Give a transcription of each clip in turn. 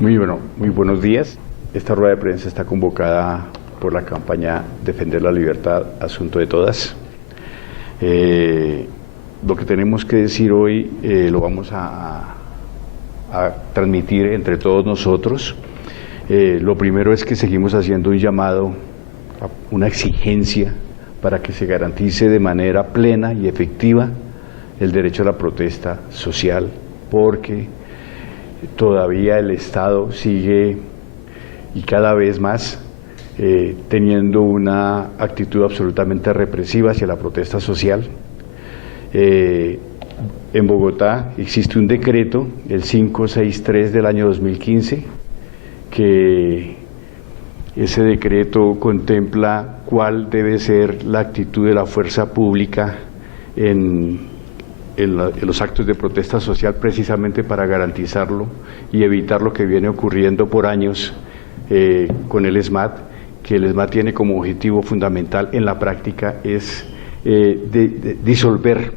Muy buenos días. Esta rueda de prensa está convocada por la campaña Defender la Libertad, Asunto de Todas. Lo que tenemos que decir hoy lo vamos a transmitir entre todos nosotros. Lo primero es que seguimos haciendo un llamado, una exigencia para que se garantice de manera plena y efectiva el derecho a la protesta social, porque todavía el Estado sigue y cada vez más teniendo una actitud absolutamente represiva hacia la protesta social. En Bogotá existe un decreto, el 563 del año 2015, que ese decreto contempla cuál debe ser la actitud de la fuerza pública en los actos de protesta social, precisamente para garantizarlo y evitar lo que viene ocurriendo por años con el ESMAD, que el ESMAD tiene como objetivo fundamental en la práctica es disolver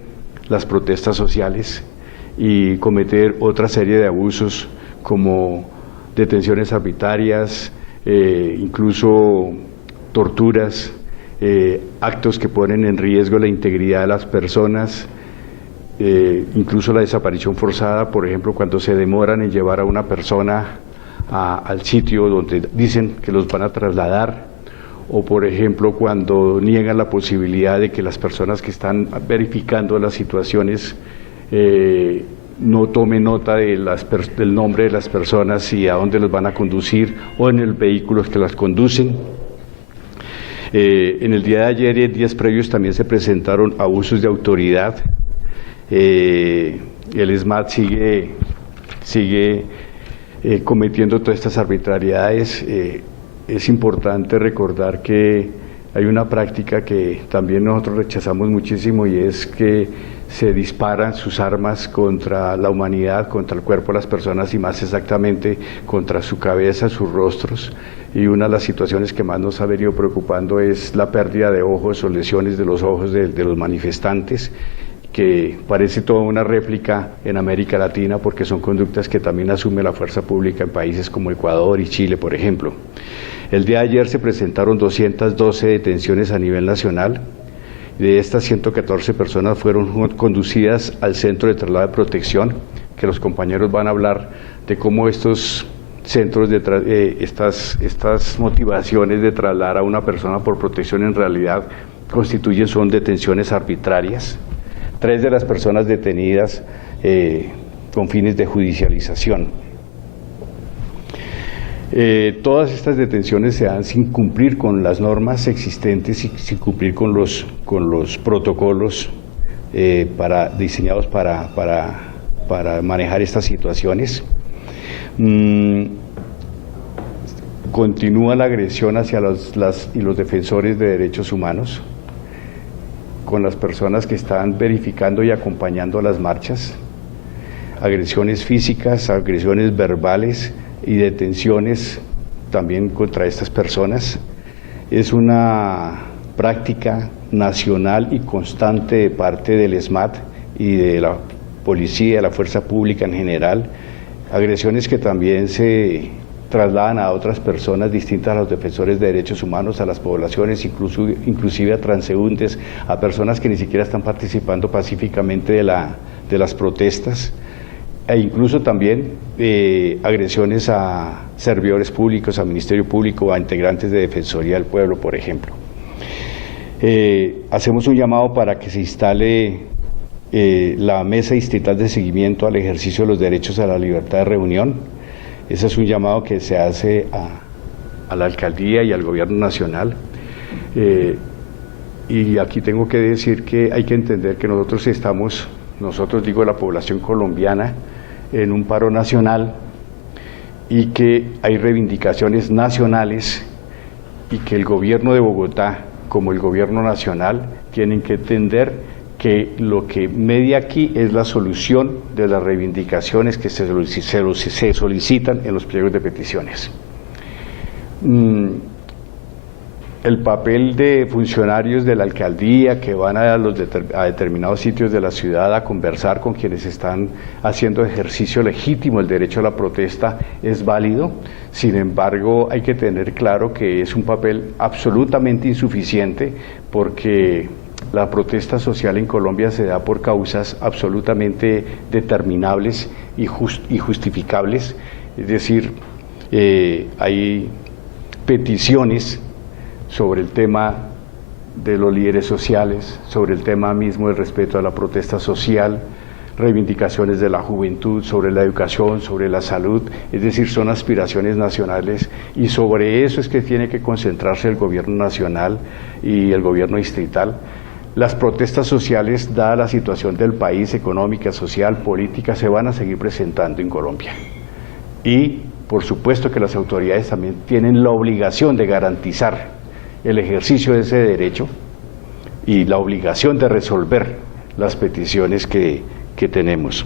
las protestas sociales y cometer otra serie de abusos como detenciones arbitrarias, incluso torturas, actos que ponen en riesgo la integridad de las personas, incluso la desaparición forzada, por ejemplo, cuando se demoran en llevar a una persona al sitio donde dicen que los van a trasladar, o por ejemplo cuando niegan la posibilidad de que las personas que están verificando las situaciones no tomen nota del nombre de las personas y a dónde los van a conducir, o en el vehículo que las conducen. En el día de ayer y en días previos también se presentaron abusos de autoridad. El ESMAD sigue cometiendo todas estas arbitrariedades. Es importante recordar que hay una práctica que también nosotros rechazamos muchísimo, y es que se disparan sus armas contra la humanidad, contra el cuerpo de las personas y más exactamente contra su cabeza, sus rostros. Y una de las situaciones que más nos ha venido preocupando es la pérdida de ojos o lesiones de los ojos de los manifestantes, que parece toda una réplica en América Latina, porque son conductas que también asume la fuerza pública en países como Ecuador y Chile, por ejemplo. El día de ayer se presentaron 212 detenciones a nivel nacional. De estas, 114 personas fueron conducidas al Centro de Traslado de Protección, que los compañeros van a hablar de cómo estos centros, estas motivaciones de trasladar a una persona por protección en realidad son detenciones arbitrarias. 3 de las personas detenidas con fines de judicialización. Todas estas detenciones se dan sin cumplir con las normas existentes y sin cumplir con los protocolos diseñados para manejar estas situaciones. Continúa la agresión hacia los defensores de derechos humanos, con las personas que están verificando y acompañando las marchas, agresiones físicas, agresiones verbales y detenciones también contra estas personas. Es una práctica nacional y constante de parte del ESMAD y de la policía, de la fuerza pública en general, agresiones que también se trasladan a otras personas distintas a los defensores de derechos humanos, a las poblaciones, inclusive a transeúntes, a personas que ni siquiera están participando pacíficamente de las protestas, e incluso también agresiones a servidores públicos, al Ministerio Público, a integrantes de Defensoría del Pueblo, por ejemplo. Hacemos un llamado para que se instale la Mesa Distrital de Seguimiento al Ejercicio de los Derechos a la Libertad de Reunión. Ese es un llamado que se hace a la alcaldía y al gobierno nacional. Y aquí tengo que decir que hay que entender que nosotros digo la población colombiana, en un paro nacional, y que hay reivindicaciones nacionales, y que el gobierno de Bogotá, como el gobierno nacional, tienen que entender que lo que media aquí es la solución de las reivindicaciones que se solicitan en los pliegos de peticiones. el papel de funcionarios de la alcaldía que van a determinados sitios de la ciudad a conversar con quienes están haciendo ejercicio legítimo el derecho a la protesta es válido. Sin embargo, hay que tener claro que es un papel absolutamente insuficiente, porque la protesta social en Colombia se da por causas absolutamente determinables y justificables. Es decir, hay peticiones sobre el tema de los líderes sociales, sobre el tema mismo del respeto a la protesta social, reivindicaciones de la juventud, sobre la educación, sobre la salud, es decir, son aspiraciones nacionales, y sobre eso es que tiene que concentrarse el gobierno nacional y el gobierno distrital. Las protestas sociales, dada la situación del país, económica, social, política, se van a seguir presentando en Colombia. Y por supuesto que las autoridades también tienen la obligación de garantizar el ejercicio de ese derecho y la obligación de resolver las peticiones que tenemos.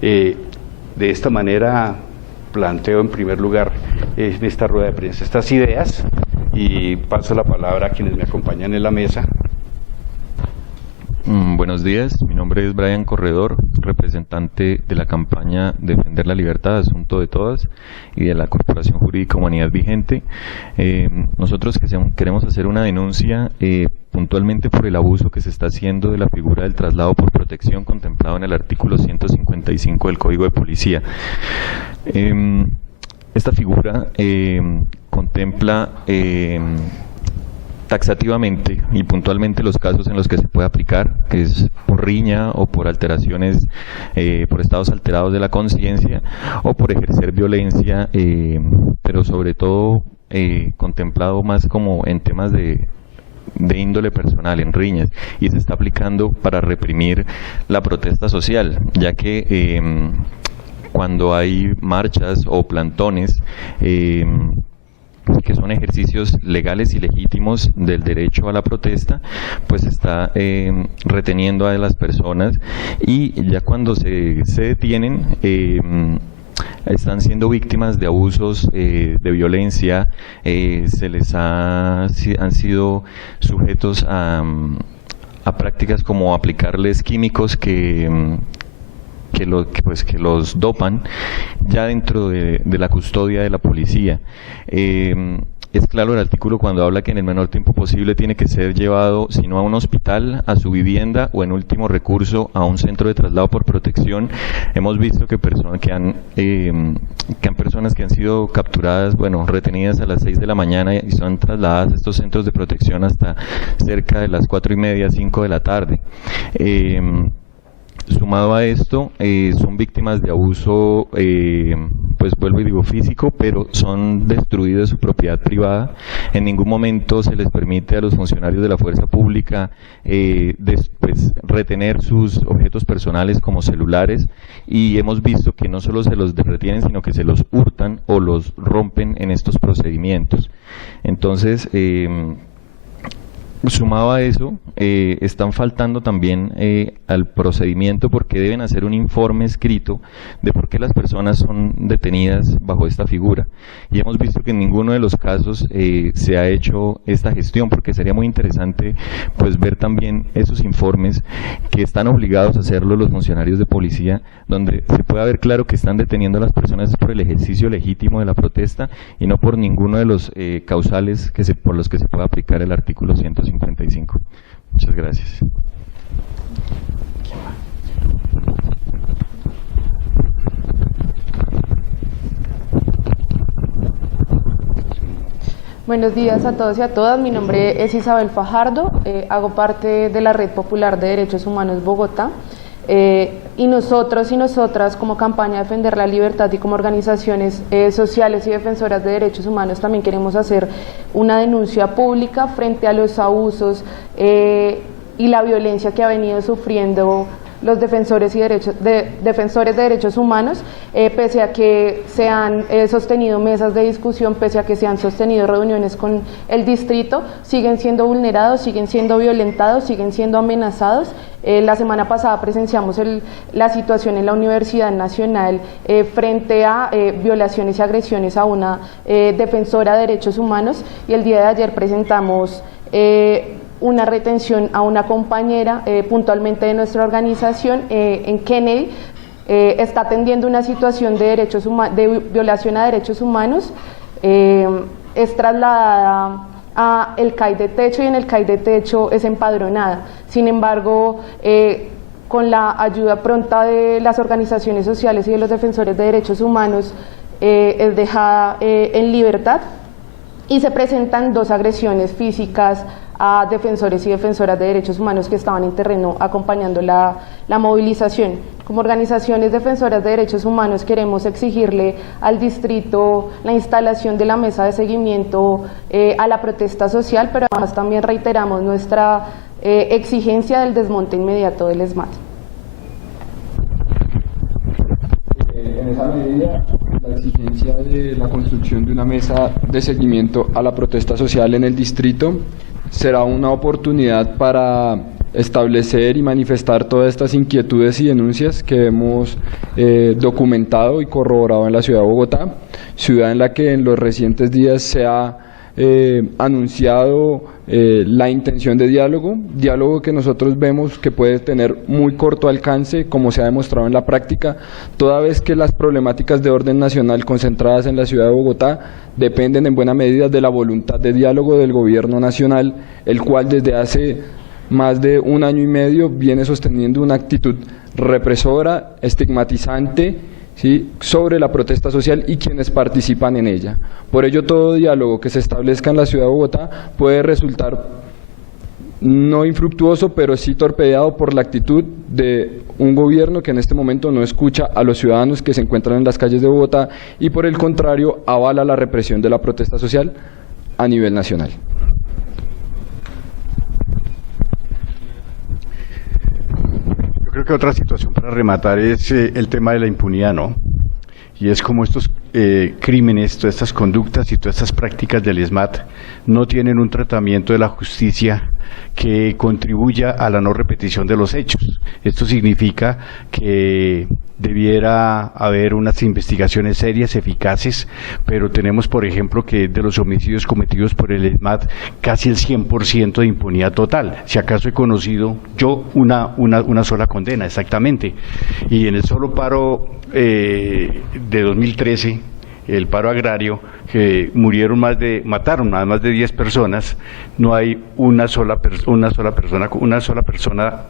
De esta manera planteo en primer lugar en esta rueda de prensa estas ideas y paso la palabra a quienes me acompañan en la mesa. Buenos días, mi nombre es Brian Corredor, representante de la campaña Defender la Libertad, Asunto de Todas, y de la Corporación Jurídica Humanidad Vigente. Nosotros queremos hacer una denuncia puntualmente por el abuso que se está haciendo de la figura del traslado por protección contemplado en el artículo 155 del Código de Policía. Esta figura contempla taxativamente y puntualmente los casos en los que se puede aplicar, que es por riña o por alteraciones, por estados alterados de la conciencia o por ejercer violencia, pero sobre todo contemplado más como en temas de índole personal, en riñas, y se está aplicando para reprimir la protesta social, ya que cuando hay marchas o plantones, que son ejercicios legales y legítimos del derecho a la protesta, pues está reteniendo a las personas, y ya cuando se detienen están siendo víctimas de abusos, de violencia, han sido sujetos a prácticas como aplicarles químicos que los dopan ya dentro de la custodia de la policía. Es claro el artículo cuando habla que en el menor tiempo posible tiene que ser llevado, si no a un hospital, a su vivienda, o en último recurso a un centro de traslado por protección. Hemos visto que personas que han sido capturadas, retenidas a las 6 de la mañana y son trasladadas a estos centros de protección hasta cerca de las 4:30, 5 de la tarde. Sumado a esto, son víctimas de abuso, pues vuelvo y digo físico, pero son destruidos de su propiedad privada. En ningún momento se les permite a los funcionarios de la fuerza pública retener sus objetos personales como celulares, y hemos visto que no solo se los retienen, sino que se los hurtan o los rompen en estos procedimientos. Entonces, sumado a eso, están faltando también al procedimiento, porque deben hacer un informe escrito de por qué las personas son detenidas bajo esta figura. Y hemos visto que en ninguno de los casos se ha hecho esta gestión, porque sería muy interesante pues ver también esos informes que están obligados a hacerlo los funcionarios de policía, donde se pueda ver claro que están deteniendo a las personas por el ejercicio legítimo de la protesta y no por ninguno de los causales por los que se pueda aplicar el artículo 155. Muchas gracias. Buenos días a todos y a todas. Mi nombre es Isabel Fajardo, hago parte de la Red Popular de Derechos Humanos Bogotá. Y nosotros y nosotras, como campaña Defender la Libertad y como organizaciones sociales y defensoras de derechos humanos, también queremos hacer una denuncia pública frente a los abusos y la violencia que ha venido sufriendo los defensores de derechos humanos, pese a que se han sostenido mesas de discusión, pese a que se han sostenido reuniones con el distrito, siguen siendo vulnerados, siguen siendo violentados, siguen siendo amenazados. La semana pasada presenciamos la situación en la Universidad Nacional frente a violaciones y agresiones a una defensora de derechos humanos, y el día de ayer presentamos una retención a una compañera puntualmente de nuestra organización en Kennedy. Está atendiendo una situación de violación a derechos humanos, es trasladada a el CAI de Techo, y en el CAI de Techo es empadronada. Sin embargo, con la ayuda pronta de las organizaciones sociales y de los defensores de derechos humanos, es dejada en libertad, y se presentan 2 agresiones físicas a defensores y defensoras de derechos humanos que estaban en terreno acompañando la movilización. Como organizaciones defensoras de derechos humanos queremos exigirle al distrito la instalación de la mesa de seguimiento a la protesta social, pero además también reiteramos nuestra exigencia del desmonte inmediato del ESMAD. En esa medida, la exigencia de la construcción de una mesa de seguimiento a la protesta social en el distrito será una oportunidad para establecer y manifestar todas estas inquietudes y denuncias que hemos documentado y corroborado en la ciudad de Bogotá, ciudad en la que en los recientes días se ha anunciado la intención de diálogo que nosotros vemos que puede tener muy corto alcance, como se ha demostrado en la práctica, toda vez que las problemáticas de orden nacional concentradas en la ciudad de Bogotá dependen en buena medida de la voluntad de diálogo del gobierno nacional, el cual desde hace más de 1 año y medio viene sosteniendo una actitud represora, estigmatizante, ¿sí?, sobre la protesta social y quienes participan en ella. Por ello, todo diálogo que se establezca en la ciudad de Bogotá puede resultar no infructuoso, pero sí torpedeado por la actitud de un gobierno que en este momento no escucha a los ciudadanos que se encuentran en las calles de Bogotá y, por el contrario, avala la represión de la protesta social a nivel nacional. Creo que otra situación para rematar es el tema de la impunidad, ¿no? Y es como estos crímenes, todas estas conductas y todas estas prácticas del ESMAD no tienen un tratamiento de la justicia que contribuya a la no repetición de los hechos. Esto significa que debiera haber unas investigaciones serias, eficaces, pero tenemos, por ejemplo, que de los homicidios cometidos por el ESMAD, casi el 100% de impunidad total. Si acaso he conocido yo una sola condena, exactamente. Y en el solo paro de 2013, el paro agrario, que mataron a más de 10 personas, no hay una sola persona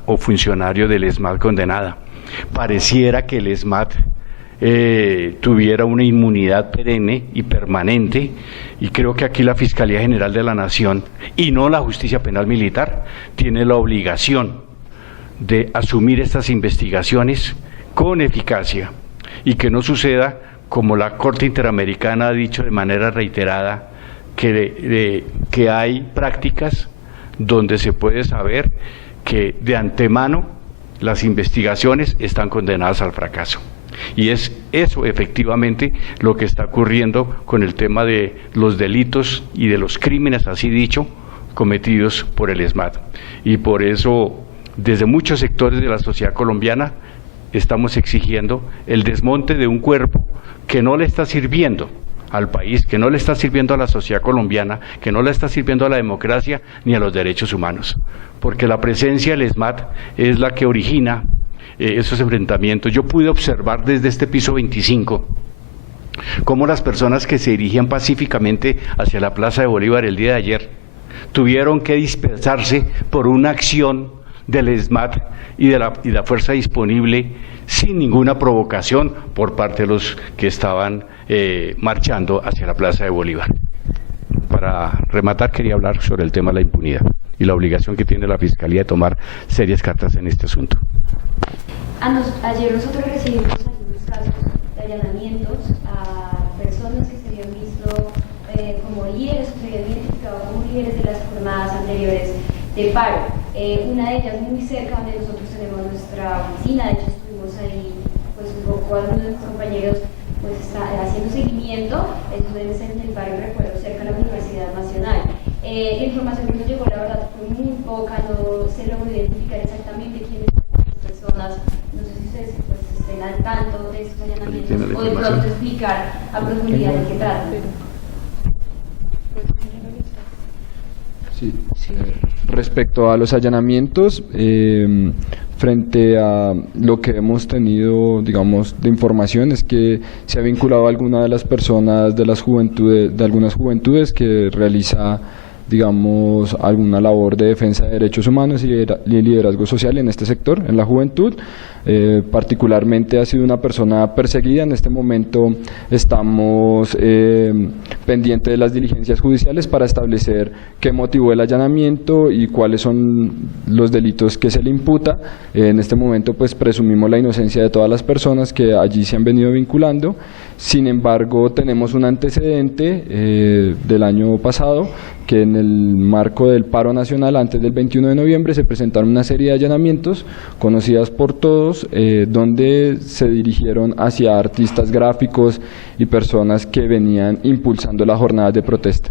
o funcionario del ESMAD condenada. Pareciera que el ESMAD tuviera una inmunidad perenne y permanente, y creo que aquí la Fiscalía General de la Nación, y no la Justicia Penal Militar, tiene la obligación de asumir estas investigaciones con eficacia, y que no suceda como la Corte Interamericana ha dicho de manera reiterada, que hay prácticas donde se puede saber que de antemano las investigaciones están condenadas al fracaso. Y es eso efectivamente lo que está ocurriendo con el tema de los delitos y de los crímenes, así dicho, cometidos por el ESMAD. Y por eso, desde muchos sectores de la sociedad colombiana, estamos exigiendo el desmonte de un cuerpo que no le está sirviendo al país, que no le está sirviendo a la sociedad colombiana, que no le está sirviendo a la democracia ni a los derechos humanos, porque la presencia del ESMAD es la que origina esos enfrentamientos. Yo pude observar desde este piso 25 cómo las personas que se dirigían pacíficamente hacia la Plaza de Bolívar el día de ayer tuvieron que dispersarse por una acción del ESMAD y de la fuerza disponible sin ninguna provocación por parte de los que estaban marchando hacia la Plaza de Bolívar. Para rematar, quería hablar sobre el tema de la impunidad y la obligación que tiene la Fiscalía de tomar serias cartas en este asunto. Ayer nosotros recibimos algunos casos de allanamientos a personas que se habían visto como líderes o se habían identificado como líderes de las jornadas anteriores de paro. Una de ellas muy cerca donde nosotros tenemos nuestra oficina fascina. De hecho, estuvimos ahí pues un poco algunos de nuestros compañeros pues haciendo seguimiento. Eso es en el barrio Recuerdo, cerca de la Universidad Nacional. La información que nos llegó, la verdad, fue muy poca, no se logró identificar exactamente quiénes son las personas. No sé si ustedes pues, estén al tanto de estos allanamientos o de pronto explicar a profundidad de qué trata. Sí. Respecto a los allanamientos, frente a lo que hemos tenido, digamos, de información, es que se ha vinculado a alguna de las personas de las juventudes, de algunas juventudes que realiza, digamos, alguna labor de defensa de derechos humanos y liderazgo social en este sector, en la juventud. Particularmente ha sido una persona perseguida. En este momento estamos pendientes de las diligencias judiciales para establecer qué motivó el allanamiento y cuáles son los delitos que se le imputa. En este momento pues presumimos la inocencia de todas las personas que allí se han venido vinculando. Sin embargo, tenemos un antecedente del año pasado, que en el marco del paro nacional antes del 21 de noviembre se presentaron una serie de allanamientos conocidas por todos, donde se dirigieron hacia artistas gráficos y personas que venían impulsando las jornadas de protesta.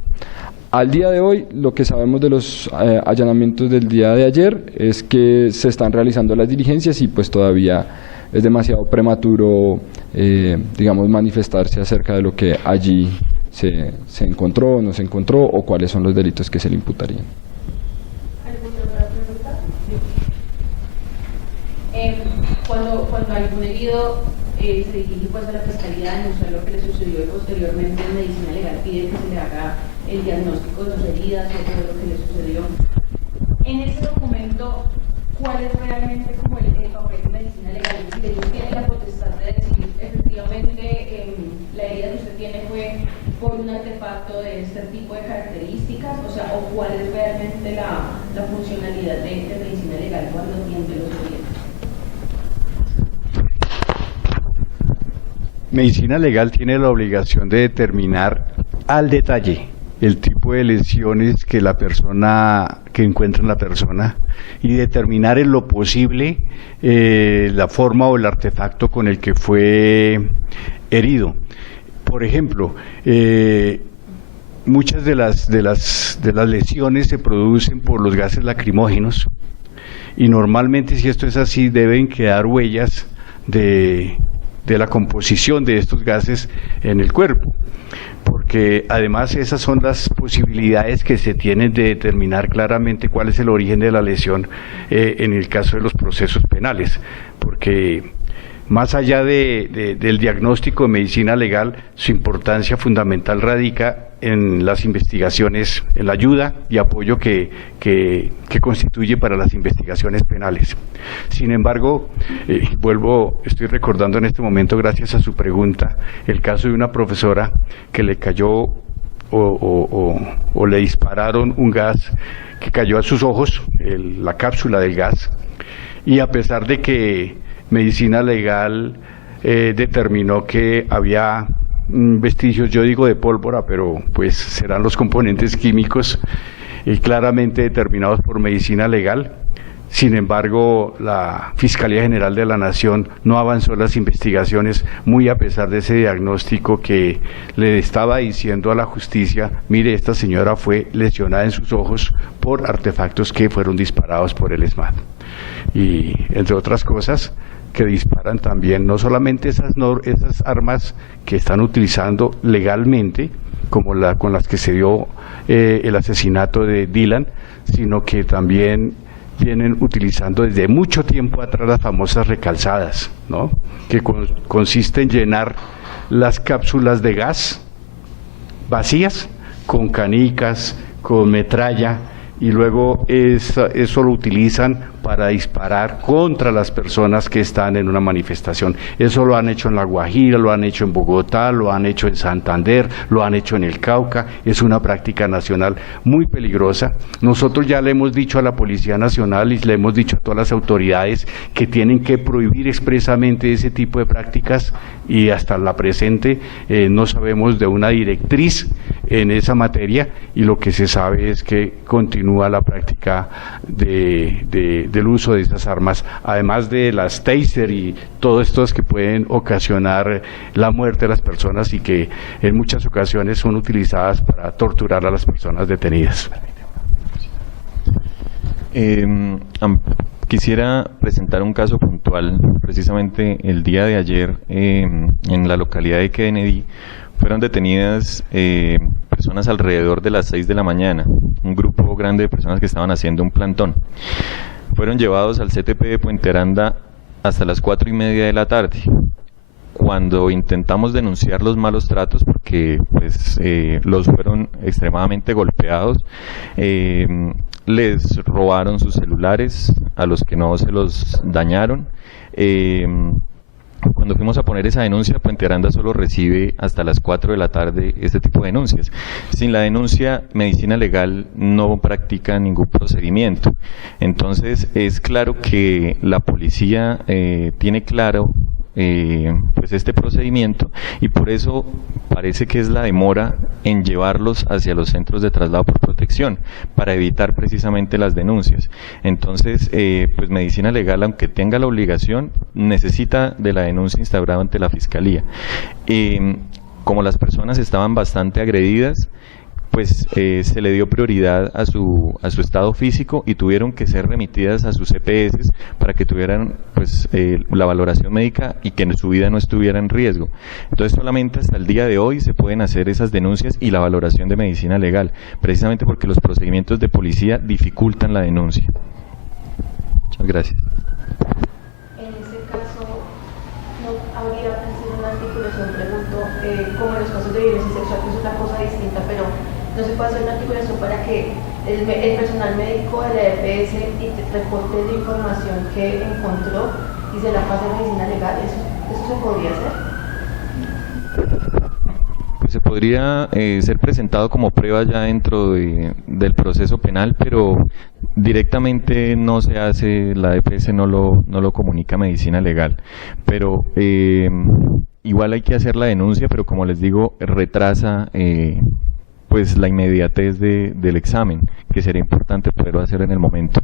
Al día de hoy, lo que sabemos de los allanamientos del día de ayer es que se están realizando las diligencias y pues todavía es demasiado prematuro, digamos, manifestarse acerca de lo que allí se encontró o no se encontró o cuáles son los delitos que se le imputarían. ¿Alguna otra pregunta? Cuando algún herido se dirige pues a la fiscalía a denunciar lo que le sucedió y posteriormente en medicina legal pide que se le haga el diagnóstico de sus heridas o de lo que le sucedió, en ese documento, ¿cuál es realmente como el papel de medicina legal? Es decir, ellos tienen la potestad de decir efectivamente la herida que usted tiene fue por un artefacto de este tipo de características, o sea, o cuál es realmente la funcionalidad de medicina legal cuando atiende los heridos. Medicina legal tiene la obligación de determinar al detalle el tipo de lesiones que encuentra la persona y determinar en lo posible la forma o el artefacto con el que fue herido. Por ejemplo, muchas de las lesiones se producen por los gases lacrimógenos y normalmente, si esto es así, deben quedar huellas de la composición de estos gases en el cuerpo, porque además esas son las posibilidades que se tienen de determinar claramente cuál es el origen de la lesión en el caso de los procesos penales, porque más allá del diagnóstico de medicina legal, su importancia fundamental radica en las investigaciones, en la ayuda y apoyo que constituye para las investigaciones penales. Sin embargo, estoy recordando en este momento, gracias a su pregunta, el caso de una profesora que le cayó o le dispararon un gas que cayó a sus ojos, la cápsula del gas, y a pesar de que medicina legal determinó que había vestigios, yo digo de pólvora, pero pues serán los componentes químicos claramente determinados por medicina legal. Sin embargo, la Fiscalía General de la Nación no avanzó las investigaciones, muy a pesar de ese diagnóstico que le estaba diciendo a la justicia: mire, esta señora fue lesionada en sus ojos por artefactos que fueron disparados por el ESMAD. Y entre otras cosas, que disparan también no solamente esas armas que están utilizando legalmente, como con las que se dio el asesinato de Dylan, sino que también vienen utilizando desde mucho tiempo atrás las famosas recalzadas, ¿no? Que consiste en llenar las cápsulas de gas vacías con canicas, con metralla, y luego eso lo utilizan para disparar contra las personas que están en una manifestación. Eso lo han hecho en La Guajira, lo han hecho en Bogotá, lo han hecho en Santander, lo han hecho en el Cauca. Es una práctica nacional muy peligrosa. Nosotros ya le hemos dicho a la Policía Nacional y le hemos dicho a todas las autoridades que tienen que prohibir expresamente ese tipo de prácticas, y hasta la presente no sabemos de una directriz en esa materia, y lo que se sabe es que continúa la práctica de del uso de esas armas, además de las taser y todos estos que pueden ocasionar la muerte de las personas y que en muchas ocasiones son utilizadas para torturar a las personas detenidas. Quisiera presentar un caso puntual. Precisamente el día de ayer, en la localidad de Kennedy, fueron detenidas personas alrededor de las 6 de la mañana, un grupo grande de personas que estaban haciendo un plantón. Fueron llevados al CTP de Puente Aranda hasta las 4:30 de la tarde. Cuando intentamos denunciar los malos tratos, porque pues, los fueron extremadamente golpeados, les robaron sus celulares, a los que no se los dañaron. Cuando fuimos a poner esa denuncia, Puente Aranda solo recibe hasta las 4 de la tarde este tipo de denuncias. Sin la denuncia, Medicina Legal no practica ningún procedimiento. Entonces, es claro que la policía tiene claro pues este procedimiento, y por eso parece que es la demora en llevarlos hacia los centros de traslado por protección, para evitar precisamente las denuncias. Entonces, pues Medicina Legal, aunque tenga la obligación, necesita de la denuncia instaurada ante la Fiscalía. Como las personas estaban bastante agredidas, pues se le dio prioridad a su estado físico y tuvieron que ser remitidas a sus EPS para que tuvieran pues la valoración médica y que su vida no estuviera en riesgo. Entonces, solamente hasta el día de hoy se pueden hacer esas denuncias y la valoración de Medicina Legal, precisamente porque los procedimientos de policía dificultan la denuncia. Muchas gracias. En ese caso, ¿no habría sido una articulación, pregunto, como en los casos de violencia sexual, que es una cosa distinta, pero no se puede hacer una articulación para que el personal médico de la EPS reporte la información que encontró y se la pase a Medicina Legal? ¿Eso se podría hacer? Pues se podría ser presentado como prueba ya dentro del proceso penal, pero directamente no se hace, la EPS no lo comunica a Medicina Legal. Pero igual hay que hacer la denuncia, pero como les digo, retrasa pues la inmediatez del examen, que sería importante poderlo hacer en el momento.